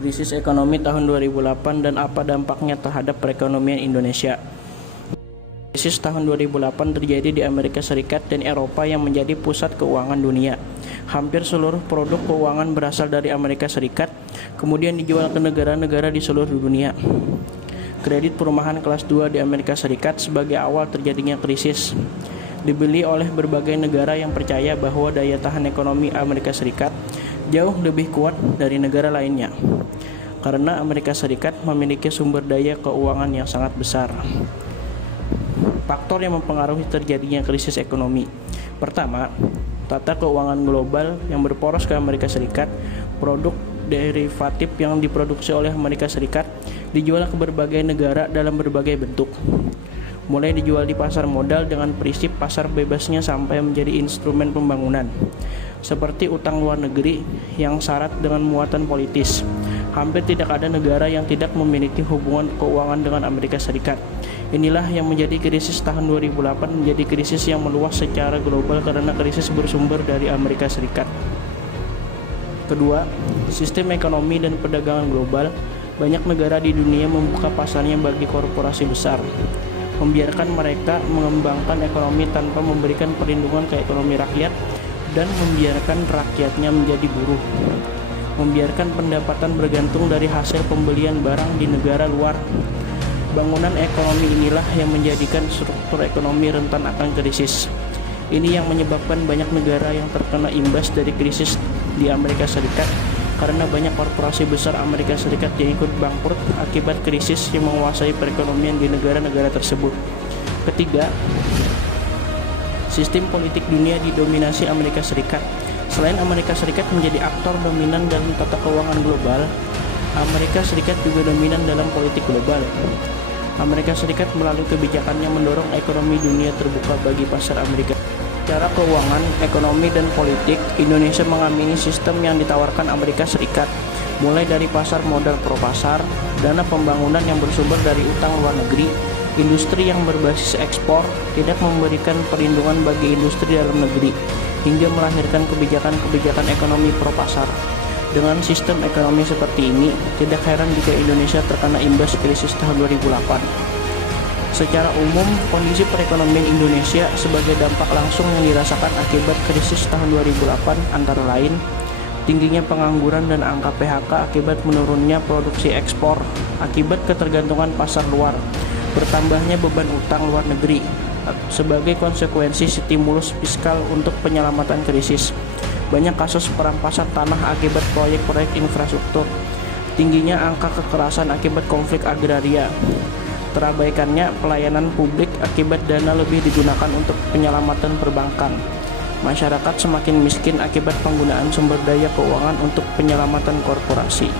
Krisis ekonomi tahun 2008 dan apa dampaknya terhadap perekonomian Indonesia. Krisis tahun 2008 terjadi di Amerika Serikat dan Eropa yang menjadi pusat keuangan dunia. Hampir seluruh produk keuangan berasal dari Amerika Serikat, kemudian dijual ke negara-negara di seluruh dunia. Kredit perumahan kelas 2 di Amerika Serikat sebagai awal terjadinya krisis dibeli oleh berbagai negara yang percaya bahwa daya tahan ekonomi Amerika Serikat jauh lebih kuat dari negara lainnya, karena Amerika Serikat memiliki sumber daya keuangan yang sangat besar. Faktor yang mempengaruhi terjadinya krisis ekonomi. Pertama, tata keuangan global yang berporos ke Amerika Serikat. Produk derivatif yang diproduksi oleh Amerika Serikat dijual ke berbagai negara dalam berbagai bentuk. Mulai dijual di pasar modal dengan prinsip pasar bebasnya sampai menjadi instrumen pembangunan, seperti utang luar negeri yang syarat dengan muatan politis. Hampir tidak ada negara yang tidak memiliki hubungan keuangan dengan Amerika Serikat. Inilah yang menjadi krisis tahun 2008 menjadi krisis yang meluas secara global karena krisis bersumber dari Amerika Serikat. Kedua, sistem ekonomi dan perdagangan global. Banyak negara di dunia membuka pasarnya bagi korporasi besar, membiarkan mereka mengembangkan ekonomi tanpa memberikan perlindungan ke ekonomi rakyat, dan membiarkan rakyatnya menjadi buruh, membiarkan pendapatan bergantung dari hasil pembelian barang di negara luar. Bangunan ekonomi inilah yang menjadikan struktur ekonomi rentan akan krisis. Ini yang menyebabkan banyak negara yang terkena imbas dari krisis di Amerika Serikat, karena banyak korporasi besar Amerika Serikat yang ikut bangkrut akibat krisis yang menguasai perekonomian di negara-negara tersebut. Ketiga, sistem politik dunia didominasi Amerika Serikat. Selain Amerika Serikat menjadi aktor dominan dalam tata keuangan global, Amerika Serikat juga dominan dalam politik global. Amerika Serikat melalui kebijakannya mendorong ekonomi dunia terbuka bagi pasar Amerika. Secara keuangan, ekonomi, dan politik, Indonesia mengamini sistem yang ditawarkan Amerika Serikat, mulai dari pasar modal pro pasar, dana pembangunan yang bersumber dari utang luar negeri, industri yang berbasis ekspor, tidak memberikan perlindungan bagi industri dalam negeri, hingga melahirkan kebijakan-kebijakan ekonomi pro pasar. Dengan sistem ekonomi seperti ini, tidak heran jika Indonesia terkena imbas krisis tahun 2008. Secara umum, kondisi perekonomian Indonesia sebagai dampak langsung yang dirasakan akibat krisis tahun 2008 antara lain tingginya pengangguran dan angka PHK akibat menurunnya produksi ekspor akibat ketergantungan pasar luar, bertambahnya beban utang luar negeri sebagai konsekuensi stimulus fiskal untuk penyelamatan krisis, banyak kasus perampasan tanah akibat proyek-proyek infrastruktur, tingginya angka kekerasan akibat konflik agraria, terabaikannya pelayanan publik akibat dana lebih digunakan untuk penyelamatan perbankan, masyarakat semakin miskin akibat penggunaan sumber daya keuangan untuk penyelamatan korporasi.